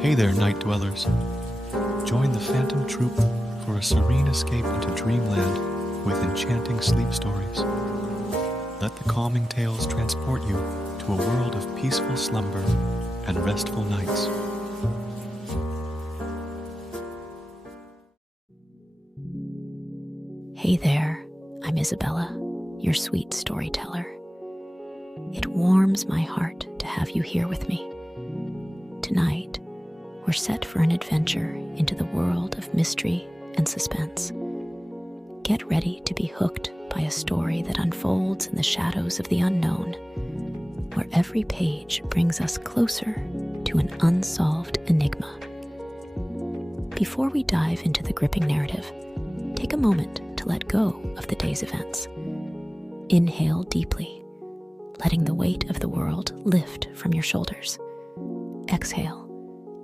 Hey there, night dwellers. Join the Phantom Troupe for a serene escape into dreamland with enchanting sleep stories. Let the calming tales transport you to a world of peaceful slumber and restful nights. Hey there, I'm Isabella, your sweet storyteller. It warms my heart to have you here with me. Tonight, we're set for an adventure into the world of mystery and suspense. Get ready to be hooked by a story that unfolds in the shadows of the unknown, where every page brings us closer to an unsolved enigma. Before we dive into the gripping narrative, take a moment to let go of the day's events. Inhale deeply, letting the weight of the world lift from your shoulders. Exhale,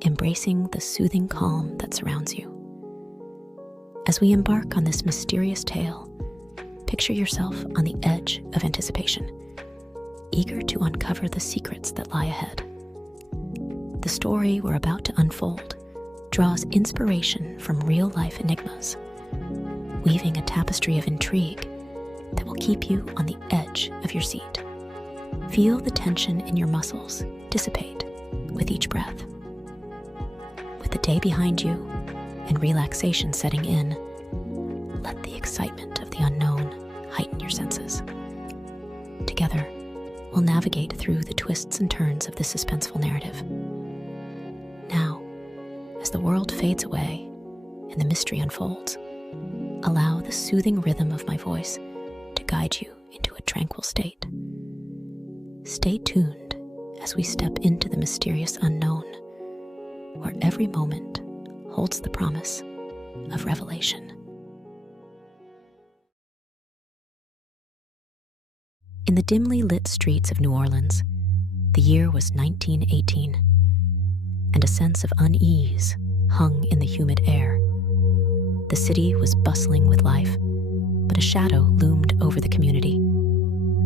embracing the soothing calm that surrounds you. As we embark on this mysterious tale, picture yourself on the edge of anticipation, eager to uncover the secrets that lie ahead. The story we're about to unfold draws inspiration from real-life enigmas, weaving a tapestry of intrigue that will keep you on the edge of your seat. Feel the tension in your muscles dissipate with each breath. With the day behind you and relaxation setting in, let the excitement of the unknown heighten your senses. Together, we'll navigate through the twists and turns of this suspenseful narrative. Now, as the world fades away and the mystery unfolds, allow the soothing rhythm of my voice to guide you into a tranquil state. Stay tuned as we step into the mysterious unknown, where every moment holds the promise of revelation. In the dimly lit streets of New Orleans, the year was 1918, and a sense of unease hung in the humid air. The city was bustling with life, but a shadow loomed over the community,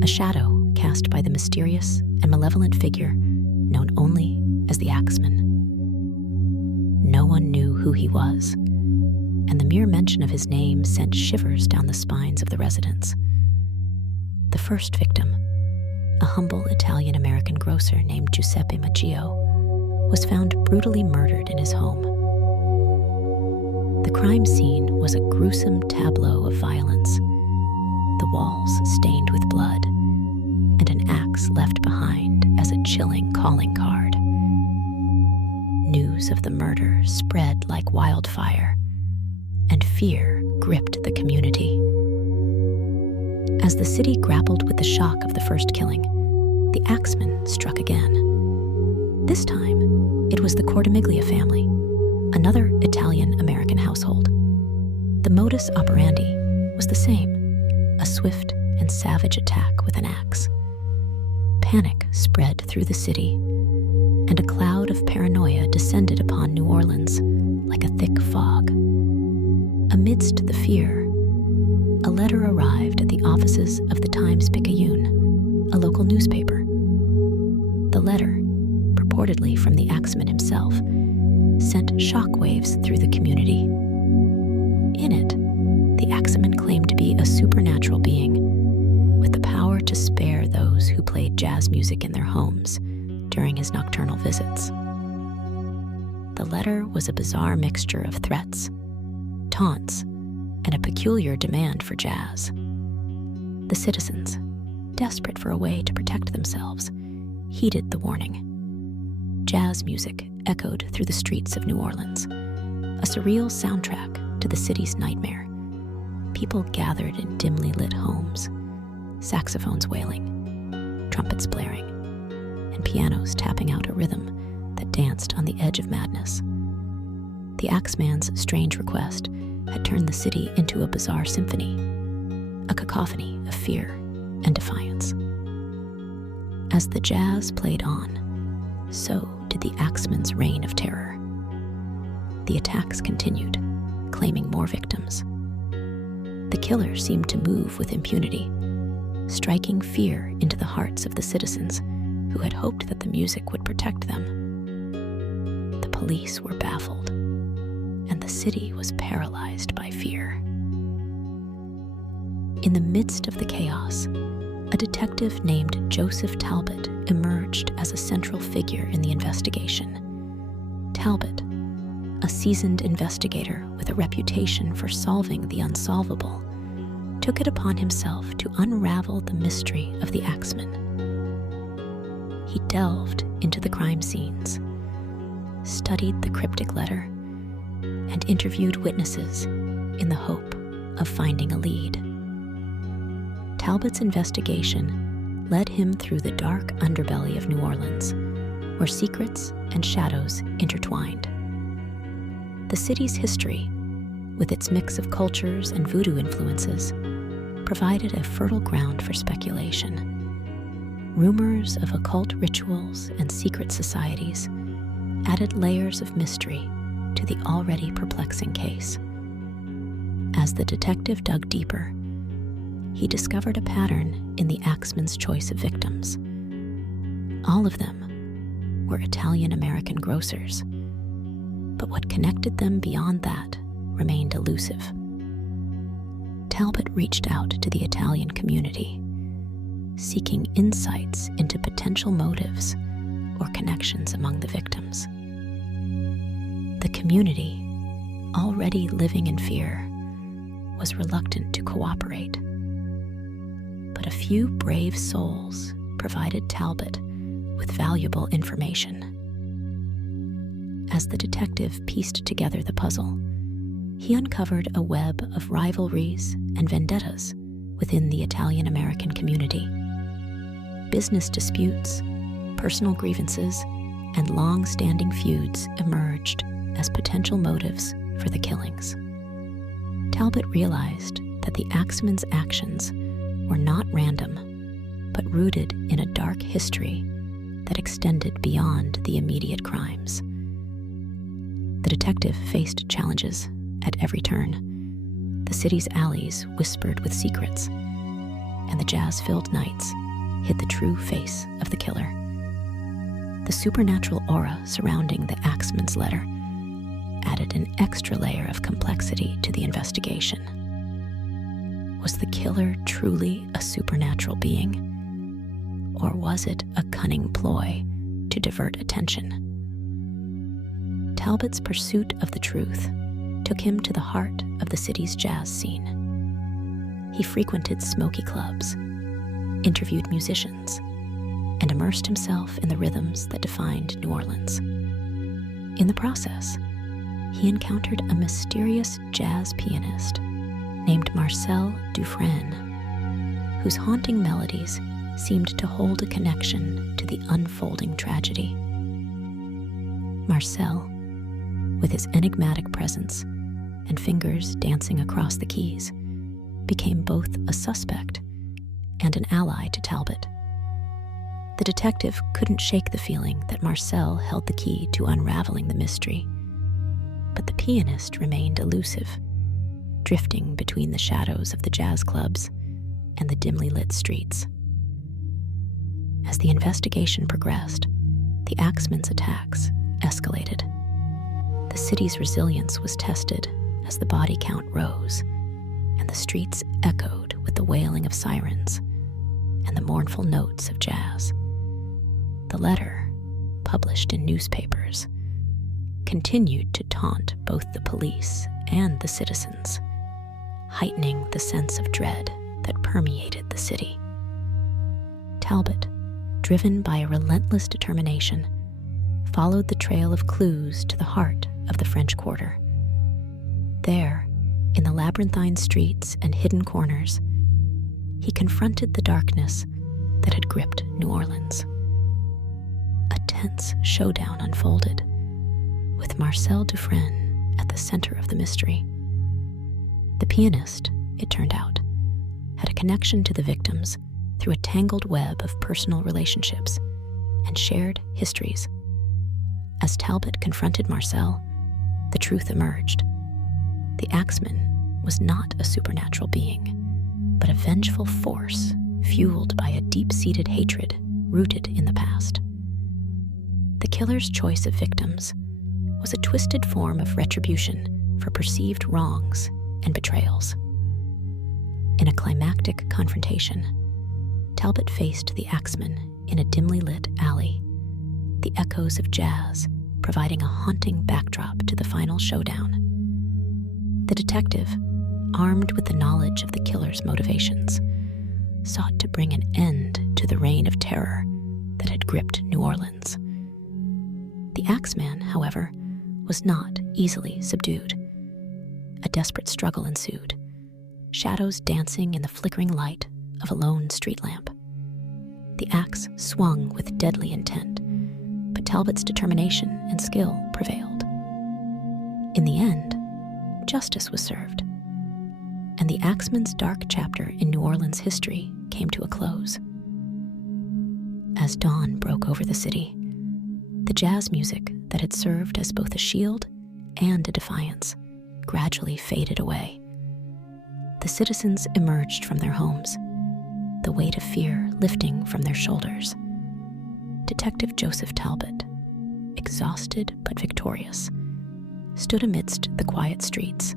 a shadow cast by the mysterious and malevolent figure known only as the Axeman. No one knew who he was, and the mere mention of his name sent shivers down the spines of the residents. The first victim, a humble Italian-American grocer named Giuseppe Maggio, was found brutally murdered in his home. The crime scene was a gruesome tableau of violence, the walls stained with blood, and an axe left behind as a chilling calling card. News of the murder spread like wildfire, and fear gripped the community. As the city grappled with the shock of the first killing, the Axeman struck again. This time, it was the Cortimiglia family, another Italian-American household. The modus operandi was the same, a swift and savage attack with an axe. Panic spread through the city, and a cloud of paranoia descended upon New Orleans like a thick fog. Amidst the fear, a letter arrived at the offices of the Times-Picayune, a local newspaper. The letter, purportedly from the Axeman himself, sent shockwaves through the community. In it, the Axeman claimed to be a supernatural being with the power to spare those who played jazz music in their homes during his nocturnal visits. The letter was a bizarre mixture of threats, taunts, and a peculiar demand for jazz. The citizens, desperate for a way to protect themselves, heeded the warning. Jazz music echoed through the streets of New Orleans, a surreal soundtrack to the city's nightmare. People gathered in dimly lit homes, saxophones wailing, trumpets blaring, and pianos tapping out a rhythm that danced on the edge of madness. The Axeman's strange request had turned the city into a bizarre symphony, a cacophony of fear and defiance. As the jazz played on, so did the Axeman's reign of terror. The attacks continued, claiming more victims. The killer seemed to move with impunity, striking fear into the hearts of the citizens who had hoped that the music would protect them. The police were baffled, and the city was paralyzed by fear. In the midst of the chaos, a detective named Joseph Talbot emerged as a central figure in the investigation. Talbot, a seasoned investigator with a reputation for solving the unsolvable, took it upon himself to unravel the mystery of the Axeman. He delved into the crime scenes, studied the cryptic letter, and interviewed witnesses in the hope of finding a lead. Talbot's investigation led him through the dark underbelly of New Orleans, where secrets and shadows intertwined. The city's history, with its mix of cultures and voodoo influences, provided a fertile ground for speculation. Rumors of occult rituals and secret societies added layers of mystery to the already perplexing case. As the detective dug deeper, he discovered a pattern in the Axeman's choice of victims. All of them were Italian-American grocers, but what connected them beyond that remained elusive. Talbot reached out to the Italian community, seeking insights into potential motives or connections among the victims. The community, already living in fear, was reluctant to cooperate. But a few brave souls provided Talbot with valuable information. As the detective pieced together the puzzle, he uncovered a web of rivalries and vendettas within the Italian-American community. Business disputes, personal grievances, and long-standing feuds emerged as potential motives for the killings. Talbot realized that the Axeman's actions were not random, but rooted in a dark history that extended beyond the immediate crimes. The detective faced challenges at every turn. The city's alleys whispered with secrets, and the jazz-filled nights hid the true face of the killer. The supernatural aura surrounding the Axeman's letter added an extra layer of complexity to the investigation. Was the killer truly a supernatural being? Or was it a cunning ploy to divert attention? Talbot's pursuit of the truth took him to the heart of the city's jazz scene. He frequented smoky clubs, interviewed musicians, and immersed himself in the rhythms that defined New Orleans. In the process, he encountered a mysterious jazz pianist named Marcel Dufresne, whose haunting melodies seemed to hold a connection to the unfolding tragedy. Marcel, with his enigmatic presence and fingers dancing across the keys, became both a suspect and an ally to Talbot. The detective couldn't shake the feeling that Marcel held the key to unraveling the mystery, but the pianist remained elusive, drifting between the shadows of the jazz clubs and the dimly lit streets. As the investigation progressed, the Axeman's attacks escalated. The city's resilience was tested as the body count rose, and the streets echoed with the wailing of sirens and the mournful notes of jazz. The letter, published in newspapers, continued to taunt both the police and the citizens, heightening the sense of dread that permeated the city. Talbot, driven by a relentless determination, followed the trail of clues to the heart of the French Quarter. There, in the labyrinthine streets and hidden corners, he confronted the darkness that had gripped New Orleans. A tense showdown unfolded, with Marcel Dufresne at the center of the mystery. The pianist, it turned out, had a connection to the victims through a tangled web of personal relationships and shared histories. As Talbot confronted Marcel, the truth emerged. The Axeman was not a supernatural being, but a vengeful force fueled by a deep-seated hatred rooted in the past. The killer's choice of victims, was a twisted form of retribution for perceived wrongs and betrayals. In a climactic confrontation, Talbot faced the Axeman in a dimly lit alley, the echoes of jazz providing a haunting backdrop to the final showdown. The detective, armed with the knowledge of the killer's motivations, sought to bring an end to the reign of terror that had gripped New Orleans. The Axeman, however, was not easily subdued. A desperate struggle ensued, shadows dancing in the flickering light of a lone street lamp. The axe swung with deadly intent, but Talbot's determination and skill prevailed. In the end, justice was served, and the Axeman's dark chapter in New Orleans history came to a close. As dawn broke over the city, the jazz music that had served as both a shield and a defiance gradually faded away. The citizens emerged from their homes, the weight of fear lifting from their shoulders. Detective Joseph Talbot, exhausted but victorious, stood amidst the quiet streets,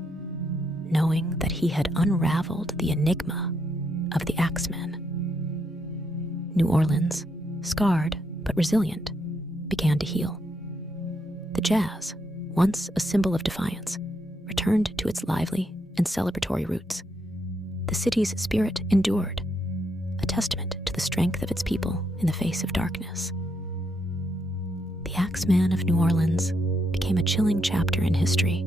knowing that he had unraveled the enigma of the Axeman. New Orleans, scarred but resilient, began to heal. The jazz, once a symbol of defiance, returned to its lively and celebratory roots. The city's spirit endured, a testament to the strength of its people in the face of darkness. The Axeman of New Orleans became a chilling chapter in history,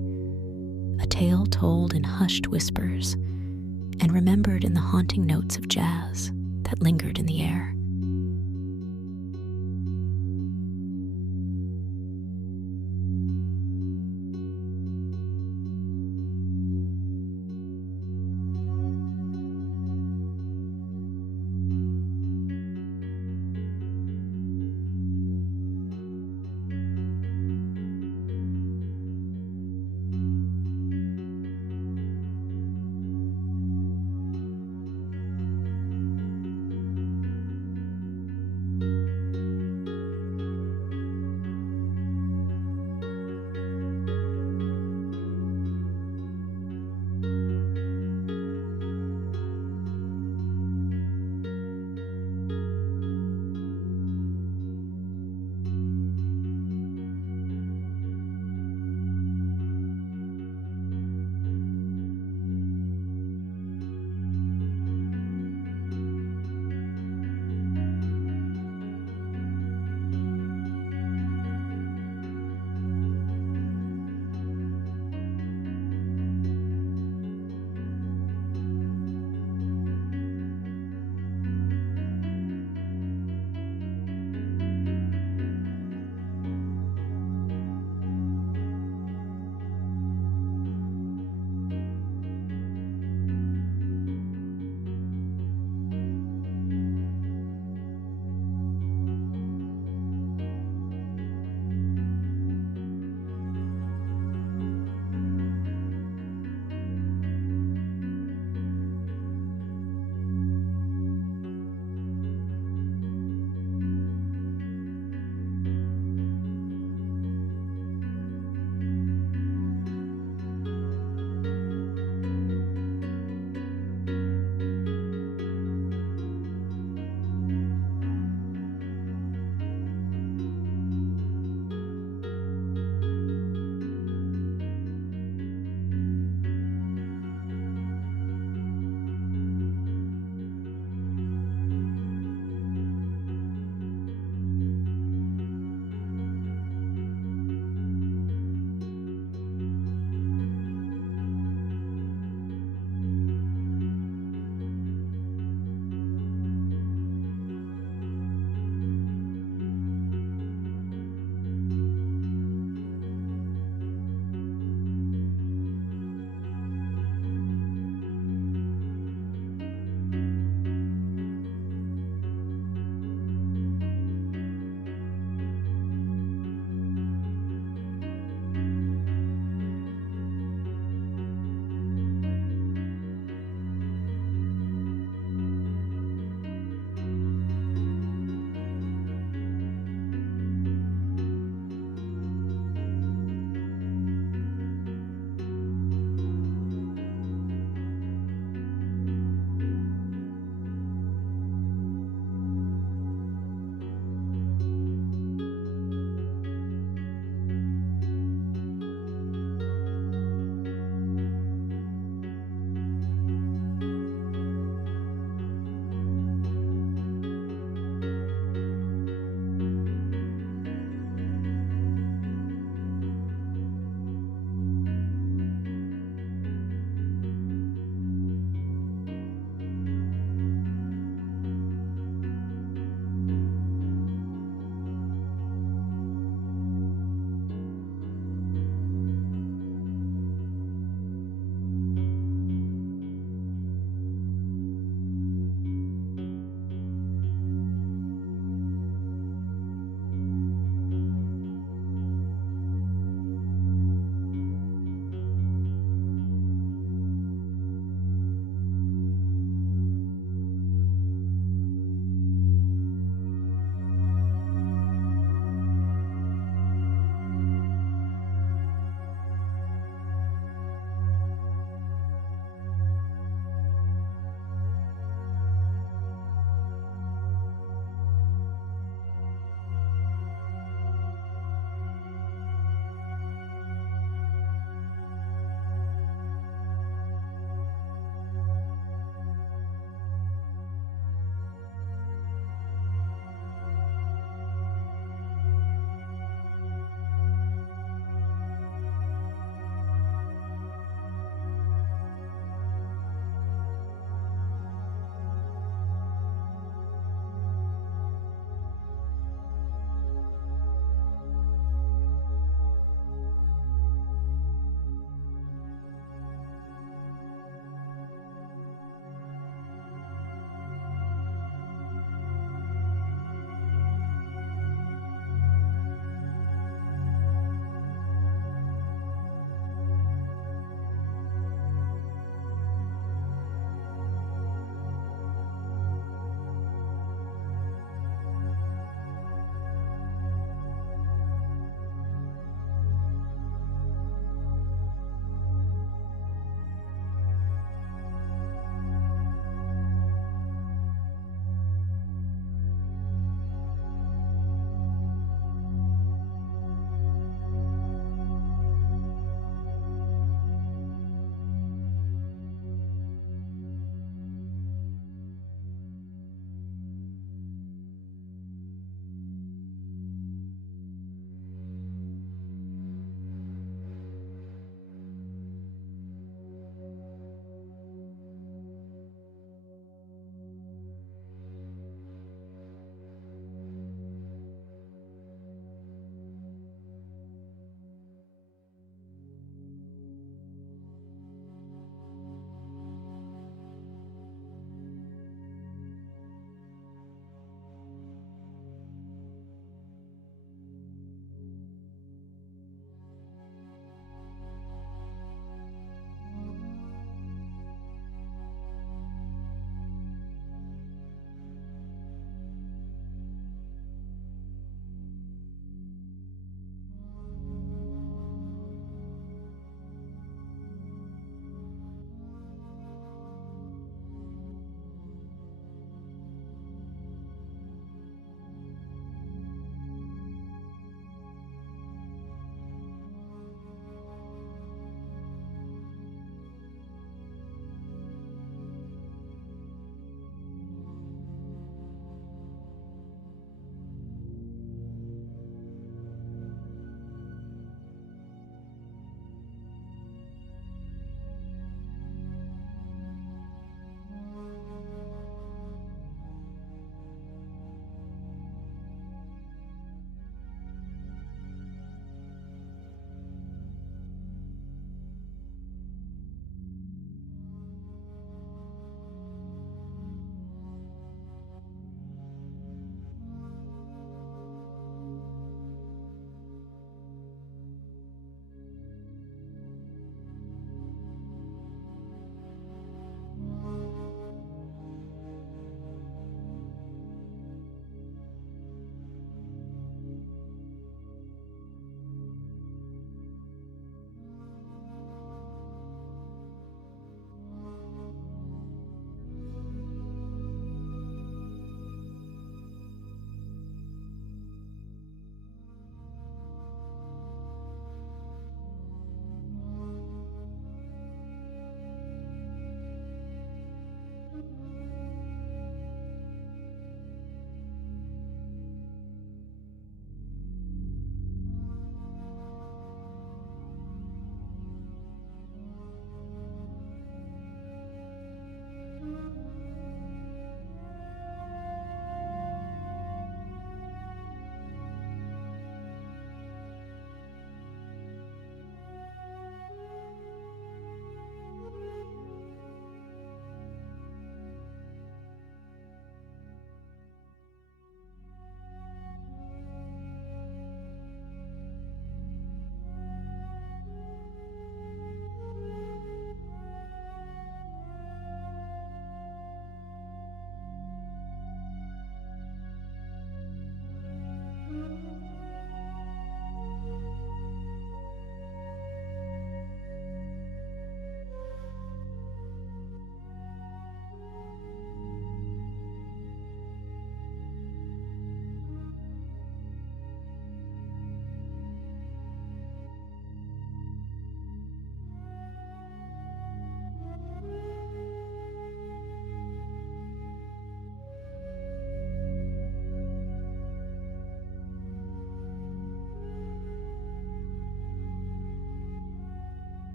a tale told in hushed whispers and remembered in the haunting notes of jazz that lingered in the air.